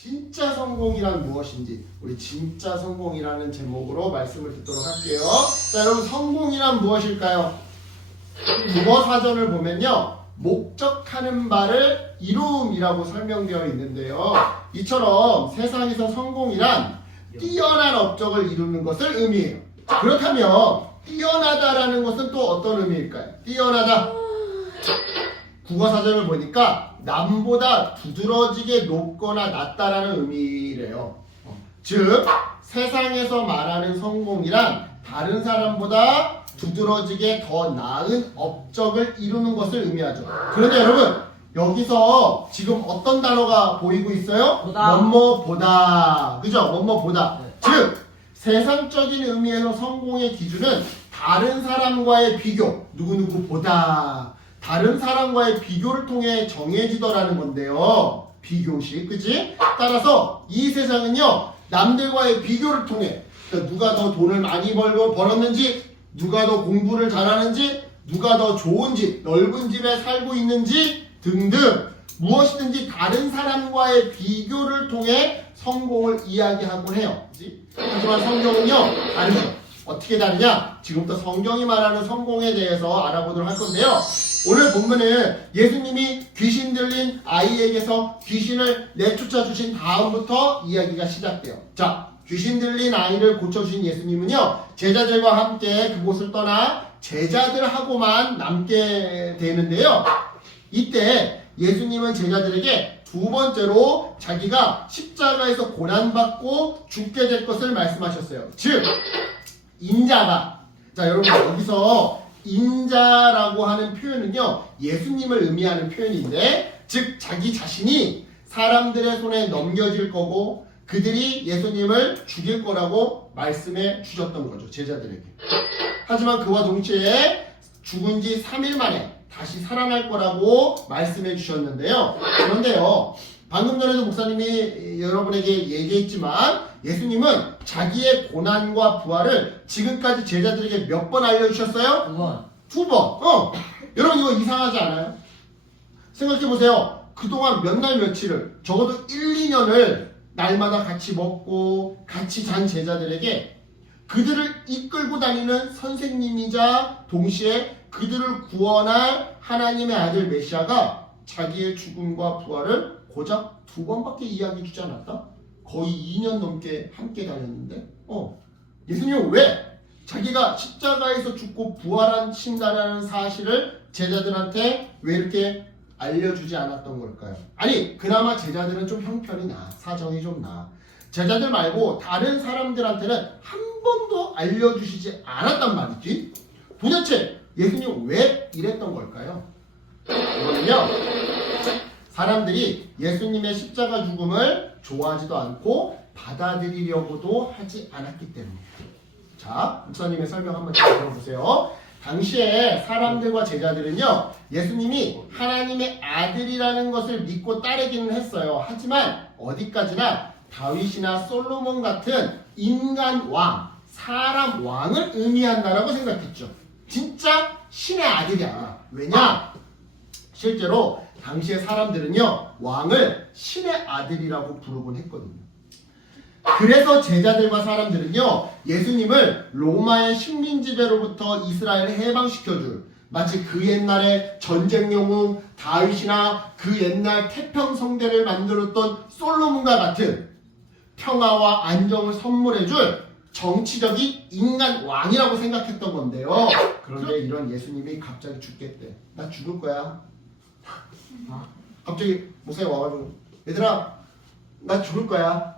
진짜 성공이란 무엇인지 우리 진짜 성공이라는 제목으로 말씀을 듣도록 할게요. 자, 여러분 성공이란 무엇일까요? 국어 사전을 보면요. 목적하는 바를 이룸이라고 설명되어 있는데요. 이처럼 세상에서 성공이란 뛰어난 업적을 이루는 것을 의미해요. 그렇다면 뛰어나다라는 것은 또 어떤 의미일까요? 뛰어나다. 국어 사전을 보니까 남보다 두드러지게 높거나 낮다라는 의미래요. 즉 세상에서 말하는 성공이란 다른 사람보다 두드러지게 더 나은 업적을 이루는 것을 의미하죠. 그런데 여러분 여기서 지금 어떤 단어가 보이고 있어요? 보다. 뭐뭐보다. 그죠? 뭐뭐보다. 네. 즉 세상적인 의미에서 성공의 기준은 다른 사람과의 비교, 누구누구보다 다른 사람과의 비교를 통해 정해지더라는 건데요. 비교식, 그치? 따라서 이 세상은요 남들과의 비교를 통해 그러니까 누가 더 돈을 많이 벌었는지, 누가 더 공부를 잘하는지, 누가 더 좋은 집, 넓은 집에 살고 있는지 등등 무엇이든지 다른 사람과의 비교를 통해 성공을 이야기하곤 해요. 그치? 하지만 성경은요 다르죠. 어떻게 다르냐? 지금부터 성경이 말하는 성공에 대해서 알아보도록 할 건데요. 오늘 본문은 예수님이 귀신 들린 아이에게서 귀신을 내쫓아 주신 다음부터 이야기가 시작돼요. 자, 귀신 들린 아이를 고쳐주신 예수님은요 제자들과 함께 그곳을 떠나 제자들하고만 남게 되는데요. 이때 예수님은 제자들에게 두 번째로 자기가 십자가에서 고난받고 죽게 될 것을 말씀하셨어요. 즉 인자가, 자 여러분 여기서 인자라고 하는 표현은요 예수님을 의미하는 표현인데, 즉 자기 자신이 사람들의 손에 넘겨질 거고 그들이 예수님을 죽일 거라고 말씀해 주셨던 거죠, 제자들에게. 하지만 그와 동시에 죽은 지 3일 만에 다시 살아날 거라고 말씀해 주셨는데요. 그런데요 방금 전에도 목사님이 여러분에게 얘기했지만 예수님은 자기의 고난과 부활을 지금까지 제자들에게 몇 번 알려주셨어요? 2번. 2번. 여러분 이거 이상하지 않아요? 생각해보세요. 그동안 몇 날 며칠을, 적어도 1, 2년을 날마다 같이 먹고 같이 잔 제자들에게 그들을 이끌고 다니는 선생님이자 동시에 그들을 구원할 하나님의 아들 메시아가 자기의 죽음과 부활을 고작 2번밖에 이야기해 주지 않았다? 거의 2년 넘게 함께 다녔는데 예수님은 왜 자기가 십자가에서 죽고 부활하신다는 사실을 제자들한테 왜 이렇게 알려주지 않았던 걸까요? 아니 그나마 제자들은 좀 형편이 나, 사정이 좀 나. 제자들 말고 다른 사람들한테는 한 번도 알려주시지 않았단 말이지. 도대체 예수님 왜 이랬던 걸까요? 이거는요 사람들이 예수님의 십자가 죽음을 좋아하지도 않고 받아들이려고도 하지 않았기 때문이에요. 자, 목사님의 설명 한번 잘 들어보세요. 당시에 사람들과 제자들은요 예수님이 하나님의 아들이라는 것을 믿고 따르기는 했어요. 하지만 어디까지나 다윗이나 솔로몬 같은 인간 왕, 사람 왕을 의미한다라고 생각했죠. 진짜 신의 아들이야. 왜냐? 실제로 당시의 사람들은요 왕을 신의 아들이라고 부르곤 했거든요. 그래서 제자들과 사람들은요 예수님을 로마의 식민지배로부터 이스라엘을 해방시켜줄, 마치 그 옛날에 전쟁 영웅 다윗이나 그 옛날 태평성대를 만들었던 솔로몬과 같은 평화와 안정을 선물해줄 정치적인 인간 왕이라고 생각했던 건데요. 그런데 이런 예수님이 갑자기 죽겠대. 나 죽을 거야. 갑자기 목사님 와가지고 얘들아 나 죽을 거야.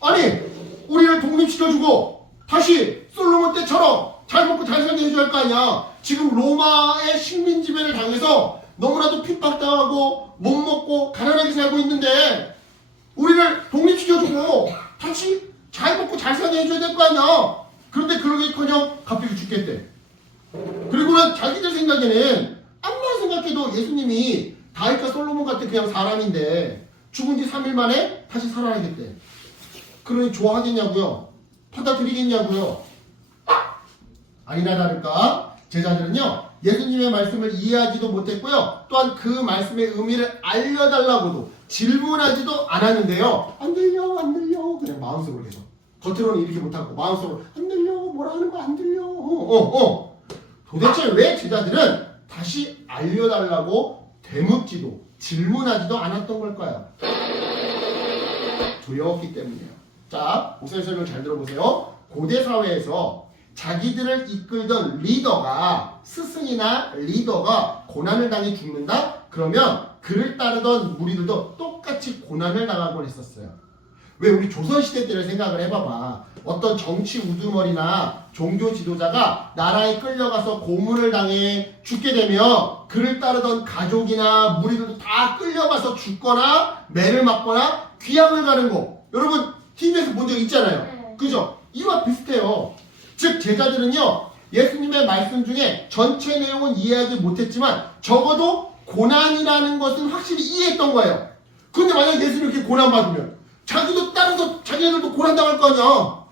아니 우리를 독립시켜주고 다시 솔로몬 때처럼 잘 먹고 잘 살게 해줘야 할 거 아니야. 지금 로마의 식민지배를 당해서 너무나도 핍박당하고 못 먹고 가난하게 살고 있는데 우리를 독립시켜주고 다시 잘 먹고 잘 살게 해줘야 될 거 아니야. 그런데 그러기커녕 갑자기 죽겠대. 그리고는 자기들 생각에는 아무리 생각해도 예수님이 다윗과 솔로몬 같은 그냥 사람인데 죽은 지 3일 만에 다시 살아나겠대. 그러니 좋아하겠냐고요? 받아들이겠냐고요? 아니나 다를까 제자들은요 예수님의 말씀을 이해하지도 못했고요, 또한 그 말씀의 의미를 알려달라고도 질문하지도 않았는데요. 안 들려, 안 들려. 그냥 마음속으로 계속. 겉으로는 이렇게 못하고 마음속으로 안 들려, 뭐라 하는 거 안 들려. 도대체 왜 제자들은 다시 알려달라고 되묻지도 질문하지도 않았던 걸까요? 두려웠기 때문이에요. 자, 목사님 설명 잘 들어보세요. 고대 사회에서 자기들을 이끌던 리더가, 스승이나 리더가 고난을 당해 죽는다? 그러면 그를 따르던 무리들도 똑같이 고난을 당하곤 했었어요. 왜 우리 조선시대 때를 생각을 해봐봐. 어떤 정치 우두머리나 종교 지도자가 나라에 끌려가서 고문을 당해 죽게 되면 그를 따르던 가족이나 무리들도 다 끌려가서 죽거나 매를 맞거나 귀양을 가는 거. 여러분 TV에서 본 적 있잖아요. 그죠? 이와 비슷해요. 즉 제자들은요, 예수님의 말씀 중에 전체 내용은 이해하지 못했지만 적어도 고난이라는 것은 확실히 이해했던 거예요. 근데 만약 예수님 이렇게 고난받으면 자기도 따라서 자기네들도 고난당할 거 아니야.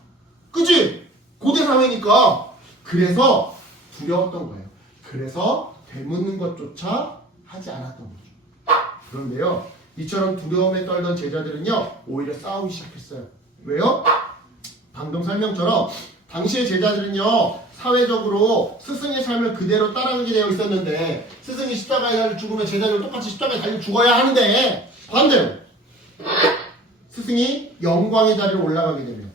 그치? 고대 사회니까. 그래서 두려웠던 거예요. 그래서 되묻는 것조차 하지 않았던 거죠. 그런데요, 이처럼 두려움에 떨던 제자들은요, 오히려 싸우기 시작했어요. 왜요? 방금 설명처럼 당시의 제자들은요, 사회적으로 스승의 삶을 그대로 따라가게 되어 있었는데, 스승이 십자가에 죽으면 제자들 똑같이 십자가에 달려 죽어야 하는데, 반대로 스승이 영광의 자리로 올라가게 되면,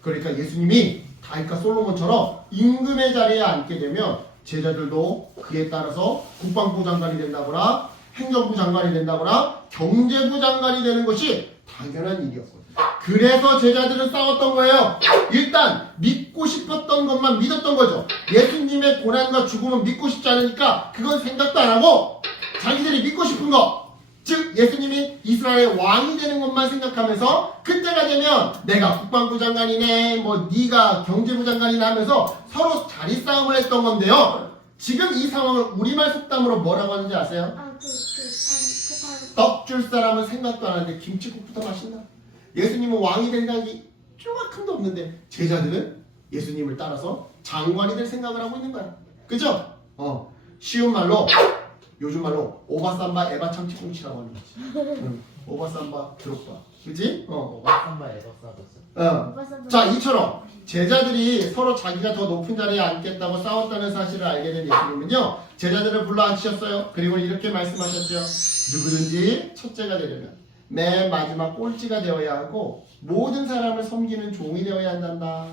그러니까 예수님이 다윗과 솔로몬처럼 임금의 자리에 앉게 되면 제자들도 그에 따라서 국방부 장관이 된다거나 행정부 장관이 된다거나 경제부 장관이 되는 것이 당연한 일이었거든요. 그래서 제자들은 싸웠던 거예요. 일단 믿고 싶었던 것만 믿었던 거죠. 예수님의 고난과 죽음은 믿고 싶지 않으니까 그건 생각도 안 하고 자기들이 믿고 싶은 거, 즉 예수님이 이스라엘의 왕이 되는 것만 생각하면서 그때가 되면 내가 국방부 장관이네, 뭐 네가 경제부 장관이네 하면서 서로 자리 싸움을 했던 건데요. 지금 이 상황을 우리말 속담으로 뭐라고 하는지 아세요? 떡 줄 사람은 생각도 안 하는데 김치국부터 마신다. 예수님은 왕이 될 생각이 조금도 없는데 제자들은 예수님을 따라서 장관이 될 생각을 하고 있는 거야. 그죠? 쉬운 말로, 요즘 말로 오바삼바 에바 참치꽁치라고 하는 거지. 오바삼바 드롭바. 그치? 오바삼바 에바사더스. 자, 이처럼 제자들이 서로 자기가 더 높은 자리에 앉겠다고 싸웠다는 사실을 알게 된 예수님은요, 제자들을 불러 앉히셨어요. 그리고 이렇게 말씀하셨죠. 누구든지 첫째가 되려면 맨 마지막 꼴찌가 되어야 하고 모든 사람을 섬기는 종이 되어야 한단다.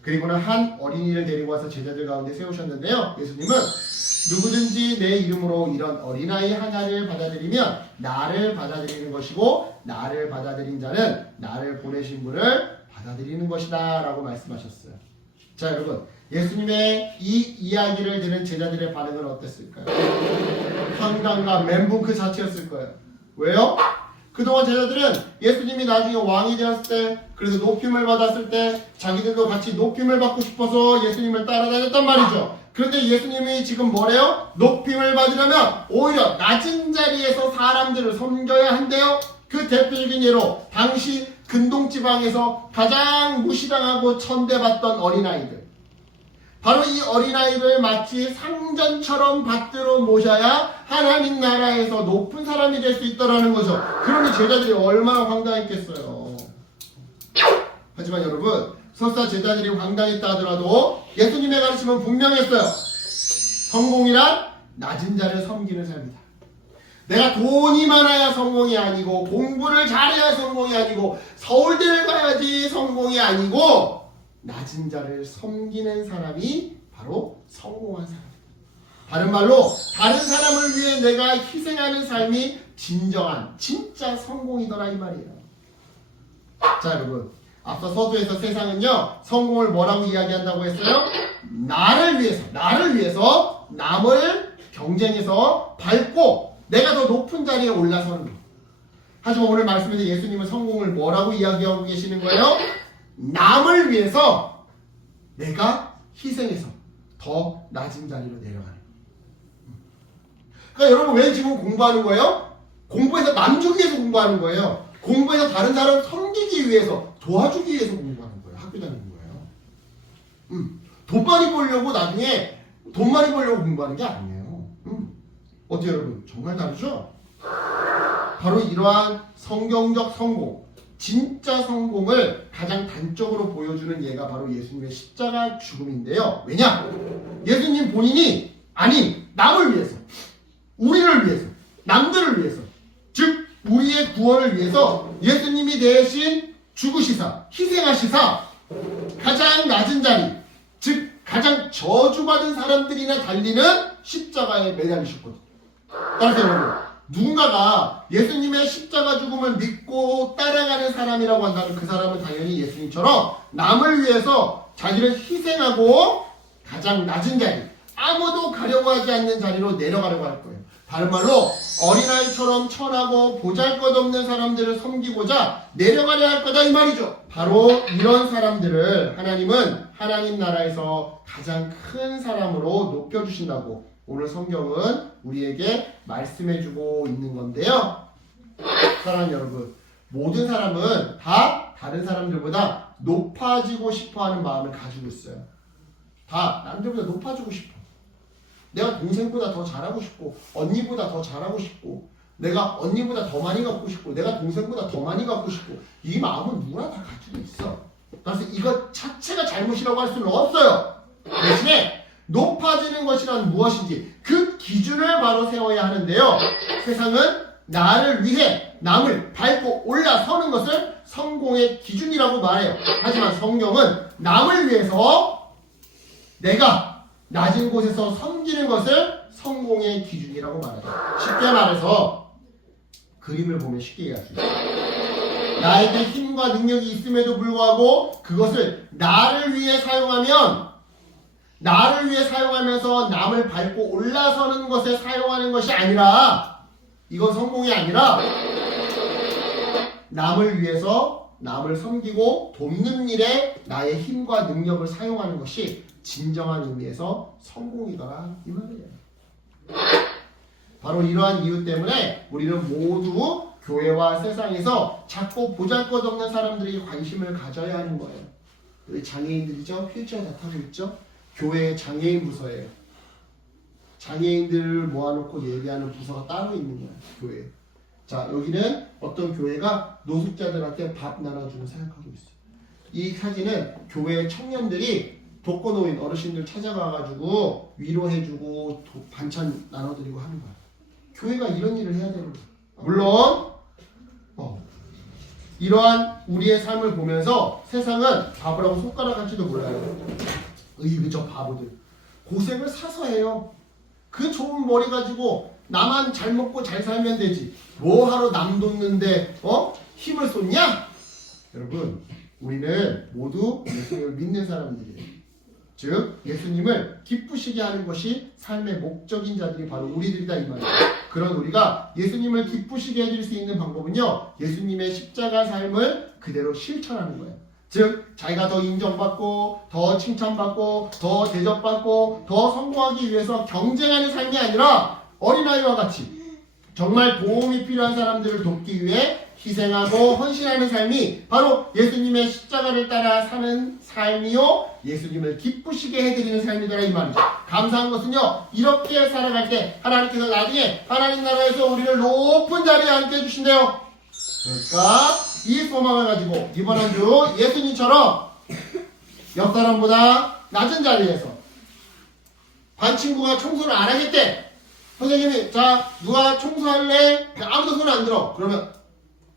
그리고는 한 어린이를 데리고 와서 제자들 가운데 세우셨는데요. 예수님은 누구든지 내 이름으로 이런 어린아이 하나를 받아들이면 나를 받아들이는 것이고 나를 받아들인 자는 나를 보내신 분을 받아들이는 것이다 라고 말씀하셨어요. 자, 여러분, 예수님의 이 이야기를 들은 제자들의 반응은 어땠을까요? 황당과 멘붕 그 자체였을 거예요. 왜요? 그동안 제자들은 예수님이 나중에 왕이 되었을 때, 그래서 높임을 받았을 때 자기들도 같이 높임을 받고 싶어서 예수님을 따라다녔단 말이죠. 그런데 예수님이 지금 뭐래요? 높임을 받으려면 오히려 낮은 자리에서 사람들을 섬겨야 한대요. 그 대표적인 예로 당시 근동지방에서 가장 무시당하고 천대받던 어린아이들, 바로 이 어린아이를 마치 상전처럼 받들어 모셔야 하나님 나라에서 높은 사람이 될 수 있다는 거죠. 그러니 제자들이 얼마나 황당했겠어요. 하지만 여러분, 설사 제자들이 황당했다 하더라도 예수님의 가르침은 분명했어요. 성공이란 낮은 자를 섬기는 삶이다. 내가 돈이 많아야 성공이 아니고, 공부를 잘해야 성공이 아니고, 서울대를 가야지 성공이 아니고, 낮은 자를 섬기는 사람이 바로 성공한 사람. 다른 말로 다른 사람을 위해 내가 희생하는 삶이 진정한 진짜 성공이더라 이 말이에요. 자, 여러분, 앞서 서두에서 세상은요, 성공을 뭐라고 이야기한다고 했어요? 나를 위해서 남을 경쟁해서 밟고 내가 더 높은 자리에 올라서는 거. 하지만 오늘 말씀에서 예수님은 성공을 뭐라고 이야기하고 계시는 거예요? 남을 위해서 내가 희생해서 더 낮은 자리로 내려가는 거예요. 그러니까 여러분, 왜 지금 공부하는 거예요? 공부해서 남 주기 위해서 공부하는 거예요. 공부해서 다른 사람 섬기기 위해서, 도와주기 위해서 공부하는 거예요. 학교 다니는 거예요. 돈 많이 벌려고 나중에 돈 많이 벌려고 공부하는 게 아니에요. 어때요 여러분? 정말 다르죠? 바로 이러한 성경적 성공, 진짜 성공을 가장 단적으로 보여주는 예가 바로 예수님의 십자가 죽음인데요. 왜냐? 예수님 본인이 아니 남을 위해서, 우리를 위해서, 남들을 위해서, 즉 우리의 구원을 위해서 예수님이 대신 죽으시사, 희생하시사 가장 낮은 자리, 즉 가장 저주받은 사람들이나 달리는 십자가에 매달리셨거든요. 따라서 여러분, 누군가가 예수님의 십자가 죽음을 믿고 따라가는 사람이라고 한다면 그 사람은 당연히 예수님처럼 남을 위해서 자기를 희생하고 가장 낮은 자리, 아무도 가려고 하지 않는 자리로 내려가려고 할 거예요. 다른 말로 어린아이처럼 천하고 보잘것없는 사람들을 섬기고자 내려가려 할 거다 이 말이죠. 바로 이런 사람들을 하나님은 하나님 나라에서 가장 큰 사람으로 높여주신다고 오늘 성경은 우리에게 말씀해주고 있는 건데요. 사랑하는 여러분, 모든 사람은 다 다른 사람들보다 높아지고 싶어하는 마음을 가지고 있어요. 다 남들보다 높아지고 싶어. 내가 동생보다 더 잘하고 싶고, 언니보다 더 잘하고 싶고, 내가 언니보다 더 많이 갖고 싶고, 내가 동생보다 더 많이 갖고 싶고, 이 마음은 누구나 다 가지고 있어. 그래서 이것 자체가 잘못이라고 할 수는 없어요. 대신에 높아지는 것이란 무엇인지 그 기준을 바로 세워야 하는데요. 세상은 나를 위해 남을 밟고 올라서는 것을 성공의 기준이라고 말해요. 하지만 성경은 남을 위해서 내가 낮은 곳에서 섬기는 것을 성공의 기준이라고 말해요. 쉽게 말해서 그림을 보면 쉽게 이해할 수 있어요. 나에게 힘과 능력이 있음에도 불구하고 그것을 나를 위해 사용하면서 남을 밟고 올라서는 것에 사용하는 것이 아니라, 이건 성공이 아니라 남을 위해서 남을 섬기고 돕는 일에 나의 힘과 능력을 사용하는 것이 진정한 의미에서 성공이더라 이 말이에요. 바로 이러한 이유 때문에 우리는 모두 교회와 세상에서 자꾸 보잘것없는 사람들에게 관심을 가져야 하는 거예요. 여기 장애인들이죠. 휠체어 다 타고 있죠. 교회의 장애인 부서예요. 장애인들을 모아놓고 얘기하는 부서가 따로 있는 거예요. 교회. 자, 여기는 어떤 교회가 노숙자들한테 밥 나눠주는 사역하고 있어요. 이 사진은 교회 청년들이 독거노인 어르신들 찾아가가지고 위로해주고 반찬 나눠드리고 하는 거야. 교회가 이런 일을 해야 되는 거야. 물론 이러한 우리의 삶을 보면서 세상은 바보라고 손가락같이도 몰라요. 그저 바보들 고생을 사서 해요. 그 좋은 머리 가지고 나만 잘 먹고 잘 살면 되지 뭐하러 남 돕는데 힘을 쏟냐? 여러분, 우리는 모두 예수님을 믿는 사람들이에요. 즉 예수님을 기쁘시게 하는 것이 삶의 목적인 자들이 바로 우리들이다 이 말이에요. 그런 우리가 예수님을 기쁘시게 해줄 수 있는 방법은요, 예수님의 십자가 삶을 그대로 실천하는 거예요. 즉 자기가 더 인정받고 더 칭찬받고 더 대접받고 더 성공하기 위해서 경쟁하는 삶이 아니라 어린아이와 같이 정말 도움이 필요한 사람들을 돕기 위해 희생하고 헌신하는 삶이 바로 예수님의 십자가를 따라 사는 삶이요, 예수님을 기쁘시게 해드리는 삶이더라 이 말이죠. 감사한 것은요, 이렇게 살아갈 때 하나님께서 나중에 하나님 나라에서 우리를 높은 자리에 앉게 해주신대요. 그러니까 이 소망을 가지고 이번 한 주 예수님처럼 옆 사람보다 낮은 자리에서 반 친구가 청소를 안 하겠대. 선생님이 자 누가 청소할래? 아무도 손 안 들어. 그러면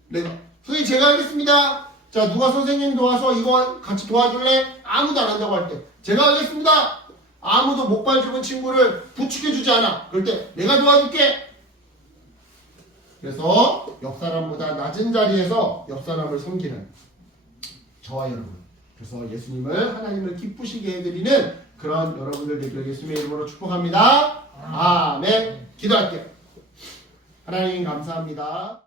내가 선생님 제가 하겠습니다. 자 누가 선생님 도와서 이거 같이 도와줄래? 아무도 안 한다고 할 때 제가 하겠습니다. 아무도 목발 좁은 친구를 부축해주지 않아. 그럴 때 내가 도와줄게. 그래서 옆 사람보다 낮은 자리에서 옆 사람을 섬기는 저와 여러분, 그래서 예수님을 하나님을 기쁘시게 해드리는 그런 여러분들 되기를 예수님의 이름으로 축복합니다. 아멘. 기도할게요. 하나님 감사합니다.